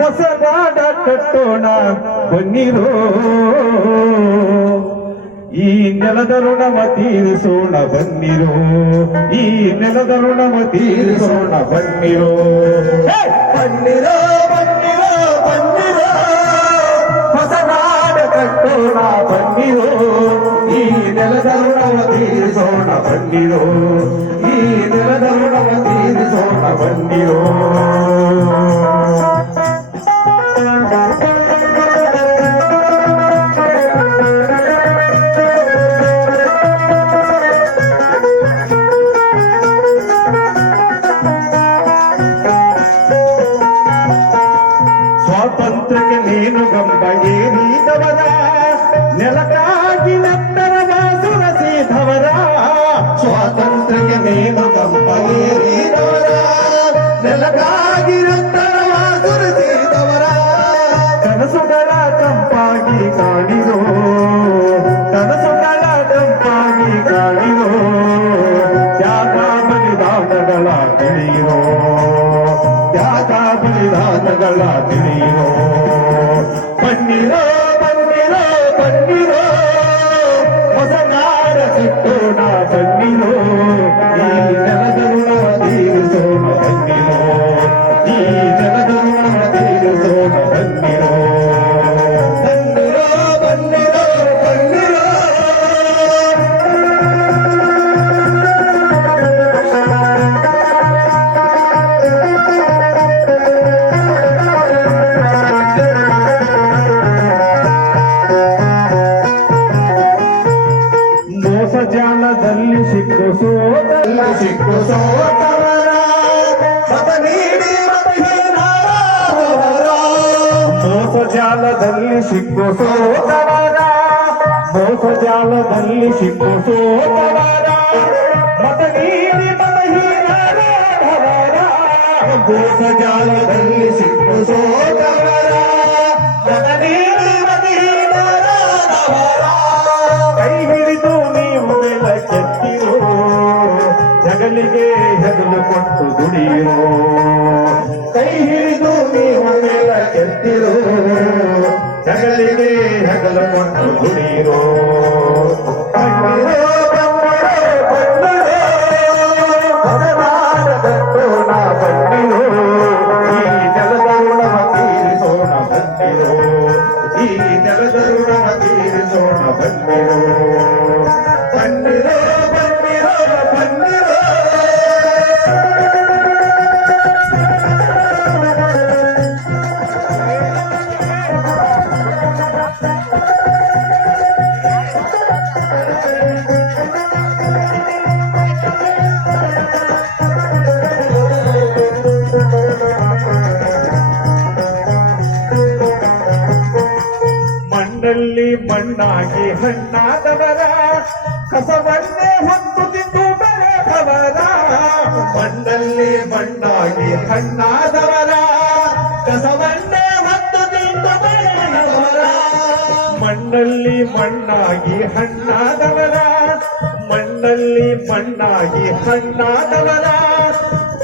ಹೊಸದಾಡ ಕಟ್ಟೋಣ ಬನ್ನಿರೋ, ಈ ನೆಲದ ಋಣವ ತೀರಿಸೋಣ ಬನ್ನಿರೋ, ಈ ನೆಲದ ಋಣವ ತೀರಿಸೋಣ ಬನ್ನಿರೋ, ಬನ್ನಿರೋ ಬನ್ನಿರೋ ಬನ್ನಿರೋ, ಹೊಸದಾಡ ಕಟ್ಟೋಣ ಬನ್ನಿರೋ, ಈ ನೆಲದ ಋಣವ ತೀರಿಸೋಣ ಬನ್ನಿರೋ, ಈ ನೆಲದ ಋಣವ ತೀರಿಸೋಣ ಬನ್ನಿರೋ. ಸ್ವಾತಂತ್ರ್ಯಕ್ಕೆ ನೀನು ಗಂಬ ಏರಿದವರ, ನೆಲಕ್ಕಾಗಿ ನೆತ್ತರವ ಸುರಸಿದವರ, ಸ್ವಾತಂತ್ರ್ಯಕ್ಕೆ ನೀನು ಗಂಬ ಏರಿದವರ, ನೆಲಕ್ಕಾಗಿ ನೆತ್ತರವ ಸುರಸಿದವರ, ಕನಸುಗಳ ತಂಪಾಗಿ ಕಾಣಿರೋ, ಕನಸುಗಳ ತಂಪಾಗಿ ಕಾಣಿರೋ, ತ್ಯಾಗ ಬಲಿದಾನಗಳ ತಿಳಿರೋ, ತ್ಯಾಗ ಬಲಿದಾನಗಳ ತಿಳಿರೋ, ಬನ್ನಿರೋ ಬನ್ನಿರೋ ಬನ್ನಿರೋ, ಹೊಸನಾಡ ಕಟ್ಟೋಣ ಬನ್ನಿರೋ, ಈ ನೆಲದ ಋಣವ ತೀರಿಸೋಣ ಬನ್ನಿರೋ, ಈ ನೆಲದ ಋಣವ ತೀರಿಸೋಣ ಬನ್ನಿರೋ, ಬನ್ನಿರೋ ಬನ್ನಿರೋ ಬನ್ನಿರೋ. ಜಾಲದಲ್ಲಿ ಸಿಕ್ಕು ಸೋತವರ, ಮತ ನೀಡಿ ಮತಹೀನರಾದವರ, ಮೋಸ ಜಾಲದಲ್ಲಿ ಸಿಕ್ಕು ಸೋತವರ, ಮೋಸ ಜಾಲದಲ್ಲಿ ಸಿಕ್ಕು ಸೋತವರ, ಮತ ನೀಡಿ ಮತಹೀನರಾದವರ, ಮೋಸ ಜಾಲದಲ್ಲಿ ಸಿಕ್ಕು ಸೋತವರ, ಮತ ನೀಡಿ ಮತಹೀನರಾದವರ, ಕೈ ಹಿಡಿದು ನೀವು ಕೆತ್ತಿರೋ, ಜಗಲಿಗೆ ಹೆಗಲು ಕೊಟ್ಟು ದುಡಿಯಿರೋ, ಕೈ ಹಿಡಿದು ನೀವು ಮೇಲ ಕೆತ್ತಿರೋ, ಜಗಲಿಗೆ ಹೆಗಲು ಕೊಟ್ಟು ದುಡಿಯಿರೋ, ಬನ್ನಿರೋ ಬನ್ನಿರೋ ಬನ್ನಿರೋ, ಹೊಸದಾಡ ಕಟ್ಟೋಣ ಬನ್ನಿರೋ, ಈ ನೆಲದ ಋಣವ ತೀರಿಸೋಣ ಬನ್ನಿರೋ, ಈ ನೆಲದ ಋಣವ ತೀರಿಸೋಣ ಬನ್ನಿರೋ, ಬನ್ನಿರೋ ಬನ್ನಿರೋ ಬನ್ನಿರೋ. ಮಣ್ಣಲ್ಲಿ ಮಣ್ಣಾಗಿ ಹಣ್ಣಾದವರ, ಕಸವನ್ನೇ ಹೊತ್ತು ತಿಂದು ಬೆಳೆದವರ, ಮಣ್ಣಲ್ಲಿ ಮಣ್ಣಾಗಿ ಹಣ್ಣಾದವರ, ಕಸವನ್ನೇ ಹೊತ್ತು ತಿಂದು ಬೆಳೆದವರ, ಮಣ್ಣಲ್ಲಿ ಮಣ್ಣಾಗಿ ಹಣ್ಣಾದವರ, ಮಣ್ಣಲ್ಲಿ ಮಣ್ಣಾಗಿ ಹಣ್ಣಾದವರ,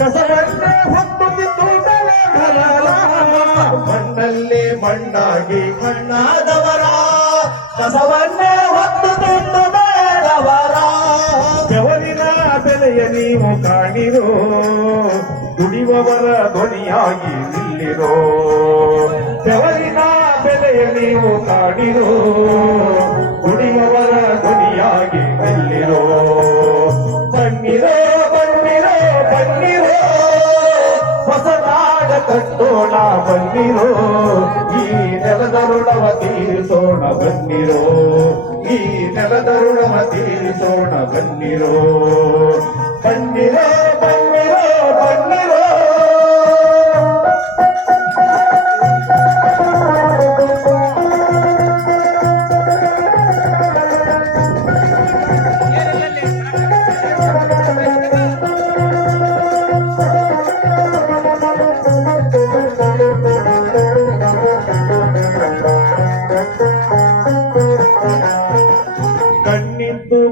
ಕಸವನ್ನೇ ಹೊತ್ತು ತಿಂದು ಬೆಳೆದವರ, ಮಣ್ಣಲ್ಲಿ ಮಣ್ಣಾಗಿ ಹಣ್ಣಾದವರ, ಕಸವನ್ನೇ ಹೊತ್ತು ತಿಂದು ಬೆಳೆದವರ, ಬೆವರಿನ ಬೆಲೆಯ ನೀವು ಕಾಣಿರೋ, ದುಡಿಯುವವರ ಧ್ವನಿಯಾಗಿ ನಿಲ್ಲಿರೋ, ಬೆವರಿನ ಬೆಲೆಯ ನೀವು ಕಾಣಿರೋ, ದುಡಿಯುವವರ ಧ್ವನಿಯಾಗಿ ನಿಲ್ಲಿರೋ, ಬನ್ನಿರೋ ಬನ್ನಿರೋ ಬನ್ನಿರೋ, ಹೊಸನಾಡ ಕಟ್ಟೋಣ ಬನ್ನಿರೋ, ಈ ನೆಲದ ಋಣವ ತೀರಿಸೋಣ ಬನ್ನಿರೋ, ಈ ನೆಲದ ಋಣವ ತೀರಿಸೋಣ ಬನ್ನಿರೋ, ಬನ್ನಿರೋ ಬನ್ನಿರೋ ಬನ್ನಿರೋ.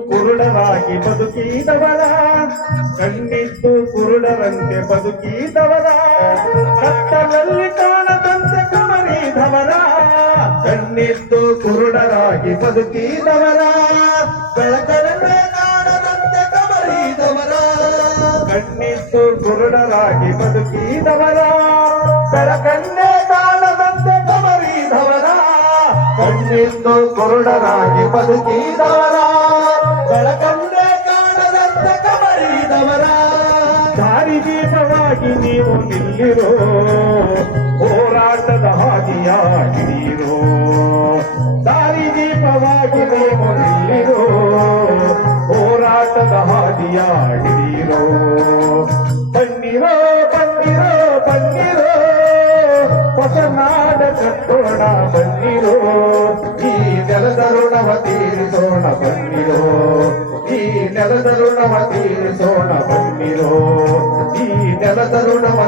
ಕುರುಡರಾಗಿ ಬದುಕಿದವರ, ಕಣ್ಣಿದ್ದು ಕುರುಡರಂತೆ ಬದುಕಿದವರ, ಕತ್ತಲಲ್ಲಿ ಕಾಣದಂತೆ ಕಣ್ಣಿದ್ದು ಕುರುಡರಾಗಿ ಬದುಕಿದವರ ಬೆಳಕನ್ನೇ ಕಾಣದಂತೆ ಕಮರಿದವರ ಕಣ್ಣಿದ್ದು ಕುರುಡರಾಗಿ ಬದುಕಿದವರ ಬೆಳಕನ್ನೇ ಕಾಣದಂತೆ ಕಮರಿದವರ ಕಣ್ಣಿದ್ದು ಕುರುಡರಾಗಿ ಬದುಕಿದವರ ಬೆಳಕನ್ನೇ ಕಾಣದಂತೆ ಕಮರಿದವರ ದಾರಿದೀಪವಾಗಿ ನೀವು ನಿಲ್ಲಿರೋ ಹೋರಾಟದ ಹಾದಿಯ ಹಿಡಿಯಿರೋ ದಾರಿದೀಪವಾಗಿ ನೀವು ನಿಲ್ಲಿರೋ ಹೋರಾಟದ ಹಾದಿಯ ಹಿಡಿಯಿರೋ ಬನ್ನಿರೋ ಬನ್ನಿರೋ ಬನ್ನಿರೋ ಹೊಸ ನಾಡ ಕಟ್ಟೋಣ ಬನ್ನಿರೋ ಈ ನೆಲದ ಋಣವ ತೀರಿಸೋಣ ಬನ್ನಿರೋ ಈ ನೆಲದ ಋಣವ ತೀರಿಸೋಣ ಬನ್ನಿರೋ ಈ ನೆಲದ ಋಣವ